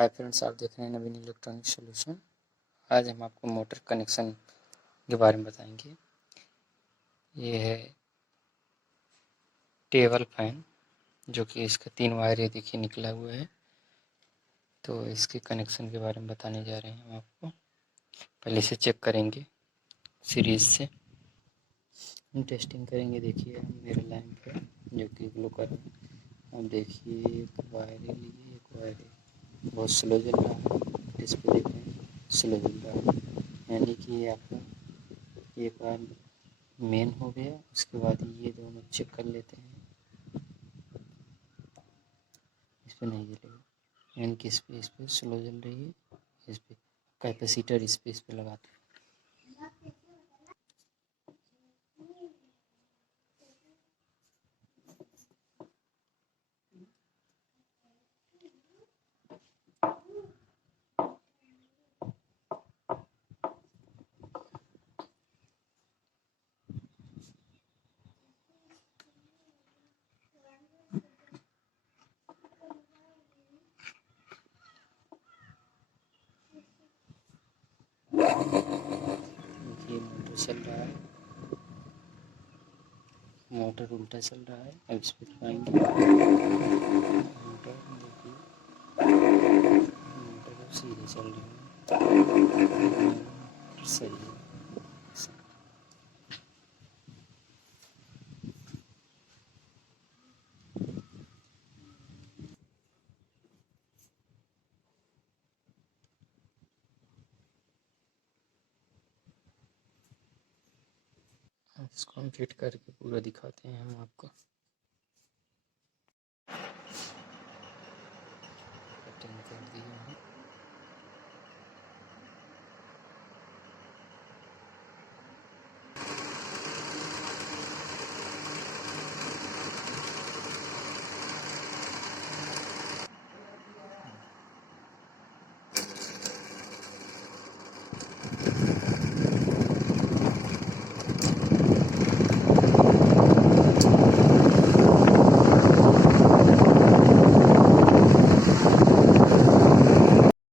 Hi friends, आप देख रहे हैं नवीन इलेक्ट्रॉनिक सॉल्यूशन। आज हम आपको मोटर कनेक्शन के बारे में बताएंगे। ये है टेबल फैन, जो कि इसका 3 वायर ये देखिए निकला हुआ है। तो इसके कनेक्शन के बारे में बताने जा रहे हैं हम आपको। पहले इसे चेक करेंगे सीरीज से, हम टेस्टिंग करेंगे। देखिए मेरे लाइन पे जो कि ग्लो कर रहा है। अब देखिए एक वायर लिए, एक वायर बहुत स्लो जल रहा है। डिस्प्ले देख रहे हैं, स्लो जल रहा है, यानी कि ये आपका एक बार मेन हो गया। उसके बाद ये दोनों चेक कर लेते हैं। इस पर नहीं जलेगा, यानी कि इस पर स्लो जल रही है। इस पर कैपेसिटर इस पे लगाते हैं। देखिए मोटर चल रहा है, मोटर उल्टा चल रहा है। अब इस पर दबाएंगे मोटर, देखिए मोटर अब सीधे चल रही है, सही है। इसको हम फिट करके पूरा दिखाते हैं हम आपको। कटिंग